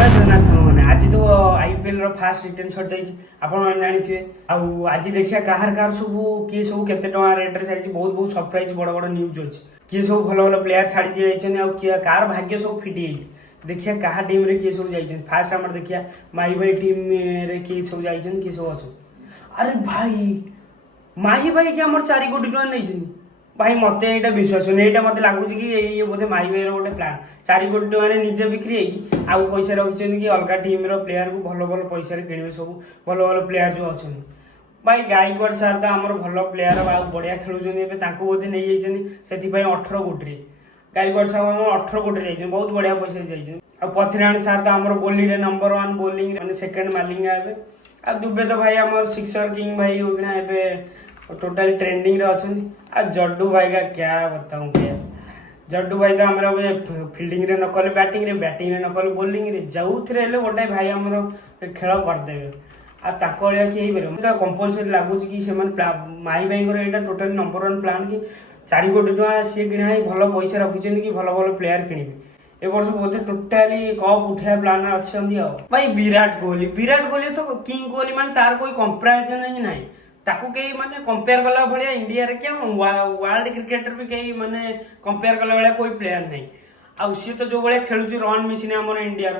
जय जगन्नाथ सामने आज तो आईपीएल फास्ट रिटर्न सर जाइए आपने जानी आज देखिए कहार कहार सब किए सब केते टका रेट रे छाड़ी बहुत बहुत सरप्राइज बड़ बड़ न्यूज अच्छी किए सब भल भल प्लेयर छाड़ी जाइए किए कार भाग्य सब फिटी देखिए क्या टीम रे किए सब जाइए फास्ट आम देखिए माही भाई टीम रे किए सब जाइए किए सब अच्छा अरे भाई माही भाई कि आम 4 कोटी टका नहीं भाई मत यहाँ विश्वास नहीं मत लगुच कि ये बोधे माही भाई गोटे प्लां 4 कोटी टकर निजे बिक्री आउ पैसा रखिंट कि अलग टीम प्लेयर को भल भल पैसा किणवे सब भल भल प्लेयर जो अच्छा भाई गायकवाड़ सार तो आम भल प्लेयर बढ़िया खेलुँच बोधे नहीं जाती 18 कोटी गायकवाड़ साहब आम 18 कोटी जाइए बहुत बढ़िया पैसा जाइए पथिराणी सार तो आम बोलिंग नंबर 1 बोलिंग मैंने सेकेंड मालिंग ए आ दुबे तो भाई आम सिक्सर किंग भाई होना टोटल ट्रेंडिंग रे अच्छा जड्डू भाई का क्या बताऊं क्या जड्डू भाई तो आम फील्डिंग रे न कले बैटिंग रे न कले बोलिंग रे जो थे गोटे भाई आम खेल करदेवे आलिया किए तो कंपलसरी लगुच कि माही भाई यहाँ टोटाल नंबर 1 प्लान कि 4 कोटी टका सी किଣା भल पैसा रखिंट कि भल भल प्लेयर किणवे ए वर्ष बोधे टोटाली कप उठा प्लान अच्छा भाई विराट कोहली तो किंग कोहली माने तार कोई कंपैरिजन ही नहीं ताकू कई माने कंपेयर कला भाया इंडिया रे क्या वर्ल्ड क्रिकेटर भी कई माने कंपेयर कला भाया कोई प्लेयर नहीं आउ सी तो जो भाया खेलुची रन मेसिन आम इंडिया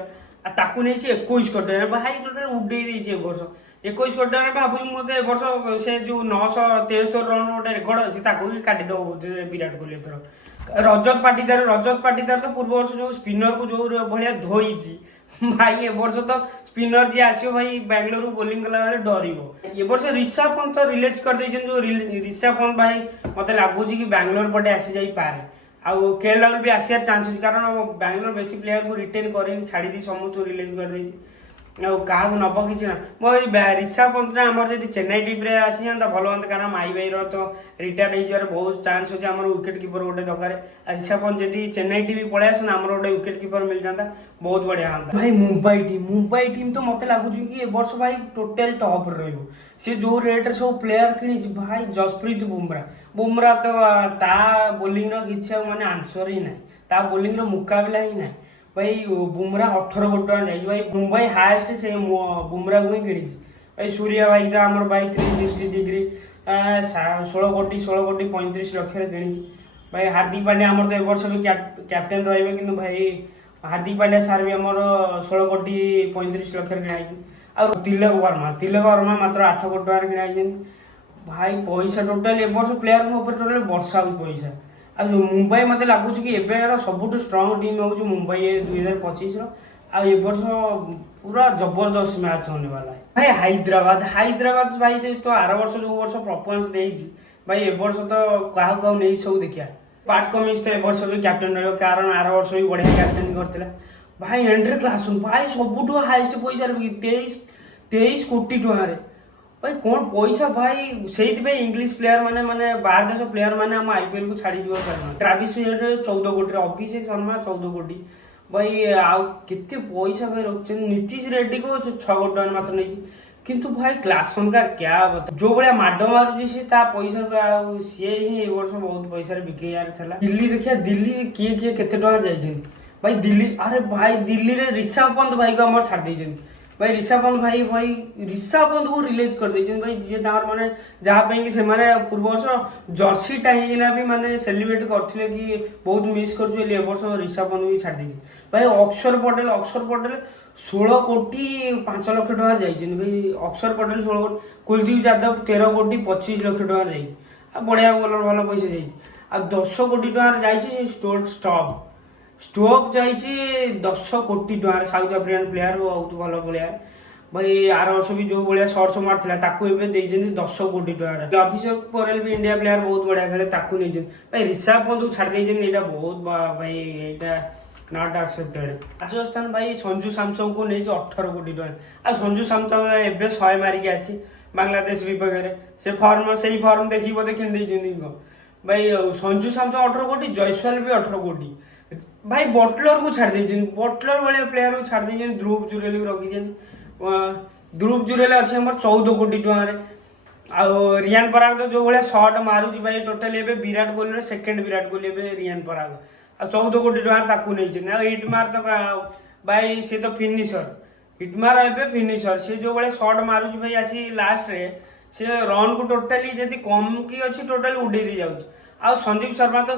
ताकू नहीं 21 कोटी भाई टोटाल उड़े देती वर्ष 21 कोटी भावुँ मत ए वर्ष से जो 973 रन गोटे रेकर्ड अच्छी भी काटिदेव विराट कोहली एथर रजत पाटीदार तो पूर्व वर्ष जो स्पिनर को जो भाया धोई भाई ए वर्ष तो स्पिनर जी आसो भाई बेंगलोर बोलिंग कला बेले डर ए वर्ष ऋषभ पंत तो रिलीज कर जो ऋषभ पंत भाई मत लगुच कि बेंगलोर पटे आसी जाई पारे आउ केएल राहुल भी आसार चांस अच्छी कारण बेंगलोर बेसी प्लेयर को रिटेन कर छाड़ी समस्त रिलीज कर क्या नब कि मो ऋषभ पंत आम जब चेन्नई टीम रे आसी जाता भल हाँ कारण माही भाई तो रिटायर्ड हो बहुत चांस अच्छे आम विकेट कीपर गोटे दरकार ऋषभ पंत जब चेन्नई टीम पलि आस आम गोटे विकेट कीपर मिल जाता बहुत बढ़िया हाँ भाई मुंबई टीम तो मत लगुच कि ए वर्ष भाई टोटाल टॉप सी जो रेट सब प्लेयर कि भाई जसप्रीत बुमरा तो ता बोलिंग किसी माने आंसर ही ना ता बोलिंग मुकाबला ही ना भाई बुमरा 18 कोटी टका जाइए भाई मुंबई हाएस्ट से बुमरा को ही किणी भाई सूर्या भाई तो आम भाई 360 डिग्री 16 कोटी 35 लक्ष किणी भाई हार्दिक पांड्या आम तो ए वर्ष भी कैप्टेन रही कि भाई हार्दिक पांड्या सार भी आम 16 कोटी 35 लक्ष किणाई आ तिलक वर्मा मात्र 8 कोटी टका किणाई भाई पैसा टोटाल ए वर्ष प्लेयर टोटाल वर्षा भी पैसा आ मुंबई मत लगुच कि एबार सबुठ स्ट्रंग टीम हूँ मुंबई 2025 ए वर्ष पूरा जबरदस्त मैच होने वाला है भाई हैदराबाद भाई तो आर वर्ष जो वर्ष परफॉर्मेंस देती भाई ए वर्ष तो क्या नहीं सब देखिया पार्ट कमिंस तो ए वर्ष भी कैप्टेन रही कारण आर वर्ष भी बढ़िया कैप्टेन करता भाई एंड्रे क्लासन भाई सबुठ हाएस्ट पैसा 23 कोटी टकर भाई कौन पैसा भाई से इंग्लिश प्लेयर माने माने बाहर देश प्लेयर माने हम आईपीएल को छाड़ी ट्राविस हेड 14 कोटी अभिषेक शर्मा 14 कोटी भाई आउ केते पैसा भाई रख नीतीश रेड्डी को 6 कोटी टका मात्र नहीं किंतु भाई क्लासन का क्या बता जो भाया माड मारुची सी पैसा सी ही वर्ष बहुत पैसा बिके यार दिल्ली देखिए दिल्ली किए किए केते टका जाइछन भाई दिल्ली अरे भाई दिल्ली रे ऋषभ पंत भाई को हमर छाड़ देछन भाई ऋषभ पंत भाई ऋषभ पंत को रिलीज कर देछन भाई जे तार माने जहाँ कि से पूर्व वर्ष जर्सी टाइना भी माने सेलिब्रेट करथिले कि बहुत मिस करछु ए वर्ष ऋषभ पंत भी छाड़ देछन भाई अक्षर पटेल 16 कोटी 5 लाख टका जाइछन भाई अक्षर पटेल 16 कोटी कुलदीप यादव 13 कोटी 25 लाख टका जाई बढ़िया बोलर भल पैसा जाई 10 कोटी टका जाइछि स्टोक जाइए 10 कोटी टकर साउथ आफ्रिकान प्लेयर बहुत भल प्लेयर भाई आर वर्ष भी जो भाया सर्ट्स मार्ला 10 कोटी टकर अभिषेक पटेल भी इंडिया प्लेयर बहुत बढ़िया खेले नहीं भाई ऋषभ पंत छाड़ यहाँ बहुत भाई यहाँ नॉट एक्सेप्टेड राजस्थान भाई संजू सैमसंग को नहीं 18 कोटी टका संजू सैमसंग एवं 100 मारिक आसी बांग्लादेश विपक्ष से फर्म से ही फर्म देखिए बोधे किणी भाई संजू सैमसंग 18 कोटी जयसवाल भी 18 कोटी भाई बटलर को छाड़ बटलर भाया प्लेयर को छाड़ ध्रुव जुरेल को रखी ध्रुव जुरेल अच्छे 14 कोटी टकर रियान पराग तो जो भाया शॉट मारुची भाई टोटाल ए विराट कोहली सेकेंड विराट कोहली रियान पराग 14 कोटी टकर नहीं 8 मार तो भाई सी तो फिनिशर हिटमार ए फिनिशर सी जो भाई शॉट मारुच भाई आसी लास्ट रे से रन को टोटाली जदि कम की अच्छी टोटाली उड़े दी जाऊँ आ संदीप शर्मा तो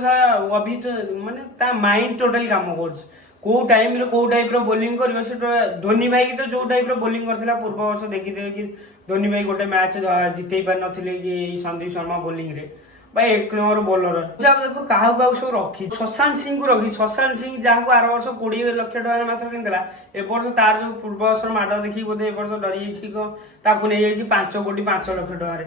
अभी तो माने ता माइंड टोटाली काम कर कौ टाइम रे कौ टाइप रो बोलिंग कर धोनी भाई की तो जो टाइप रो बोलिंग करथिला पूर्व वर्ष देखिथे कि धोनी भाई गोटे मैच जितई पार नथिले कि संदीप शर्मा बोलिंग रे भाई एक नंबर बोलर जब देखो क्या सब रखी शशांत सिंह को रखी शशांत सिंह जहाँ को आर वर्ष 20 लाख टकर मात्र किनला ए वर्ष तार जो पूर्व वर्ष माड़ देखिए बोधे ए वर्ष डरी ताकू नहीं 5 कोटी 5 लाख टकर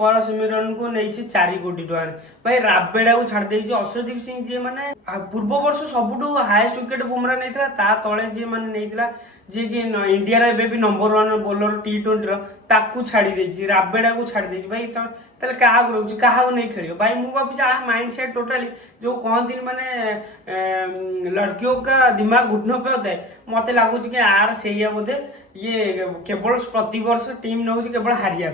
पर सिमरन को नहीं 4 कोटी टकर भाई राबेड़ा को छाड़ देछि अर्शदीप सिंह जी माने पूर्व वर्ष सबुठू हाईएस्ट विकेट बुमरा नहीं ता तले जी माने नहीं जी कि इंडिया रे भी नंबर 1 बोलर T20 ताकू छाड़ी देछि राबेड़ा को छाड़ी देछि भाई ताले क्या रोचे क्या नहीं खेल भाई मुझे भाई माइंड सेट टोटाली जो कहती माने लड़कियों का दिमाग घुटनों पे होता है मत लगुच कि आर से बोधे ये केवल प्रति वर्ष टीम नौ केवल हारिया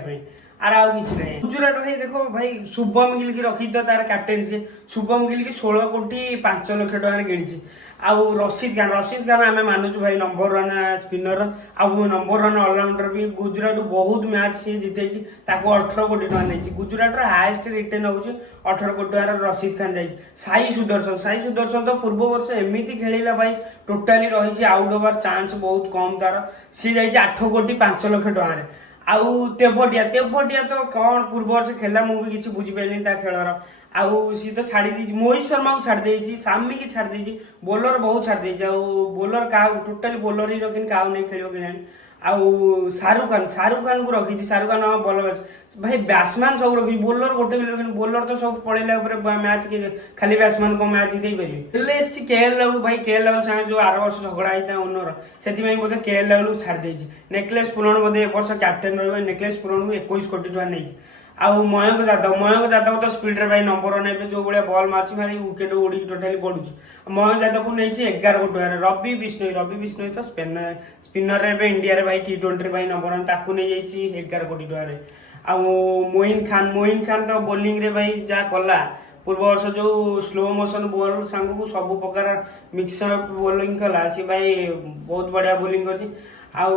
आर आ किसी ना गुजरात भाई देखो भाई शुभम गिल की रखी तो तार कैप्टेनसी शुभम गिल की 16 कोटी 5 लाख टकर किणी आउ रशीद खान आम मानुचु भाई नंबर 1 स्पिनर आउ नंबर 1 ऑलराउंडर भी गुजरात बहुत मैच सी जीते 18 कोटी टका नहीं गुजरात हाईएस्ट रिटर्न हो 18 कोटी टकर रशीद खान जाइए साई सुदर्शन तो पूर्व वर्ष एमती खेलिला भाई टोटाली रही आउट ओवर चांस बहुत कम तार सी जाइए 8 कोटी 5 लाख टकर आउ तेवटिया तो कौन पूर्व वर्ष खेला मुझे किसी बुझीपारे खेलर आउ सी तो छाड़ी मोहित शर्मा को छाड़ देछि सामी की छाड़ देछि बोलर बहुत छाड़ देछि आउ बोलर का टोटली बोलर ही रखिन का नहीं खेलियो के जानी आउ शाहरुख खान को रखी शाहरुख खान भल भाई बैट्समैन सब रखी बोलर गोटे भी रखी बोलर तो सब पड़ेला मैच के खाली बैट्समैन को मैच जीत पारे केएल राहुल भाई केएल राहुल सागे जो आर वर्ष झगड़ा होता ओनर से बोधे केएल राहुल को छाड़ देछि नेकलेस पुराण बोधे ए वर्ष कैप्टेन रहा नेकलेस पुराण को 21 कोटी टका नहीं आउ मयंक जादव तो स्पीड रे भाई नंबर 1 एबे जो बड़े बॉल मारछि भाई विकेट उड़ी टोटली पड़ुछि मयंक जादव को नहीं 11 कोटी टका रवि बिश्नोई तो स्पिनर रे एबे इंडिया रे भाई T20 रे भाई नंबर 1 ताकू नहीं 11 कोटी टका रे आउ मोइन खान तो बोलिंग रे भाई जा कला पूर्व वर्ष जो स्लो मोशन बॉल सांग को सब प्रकार मिक्स अप बोलिंग कला सी भाई बहुत बढ़िया बोलिंग करछि आउ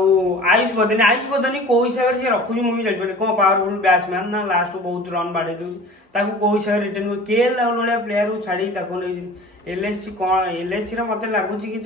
आयुष बदनी कौ हिसाब से रखुची मुझे जानी कौन पावरफुल बैट्समैन ना लास्ट बहुत रन बाड़े दूसरी कौ हिसाब से रिटर्न केएल राहुल भाया प्लेयर को छाड़ी नहीं एलएससी कौन एलएससी मत लगुच कि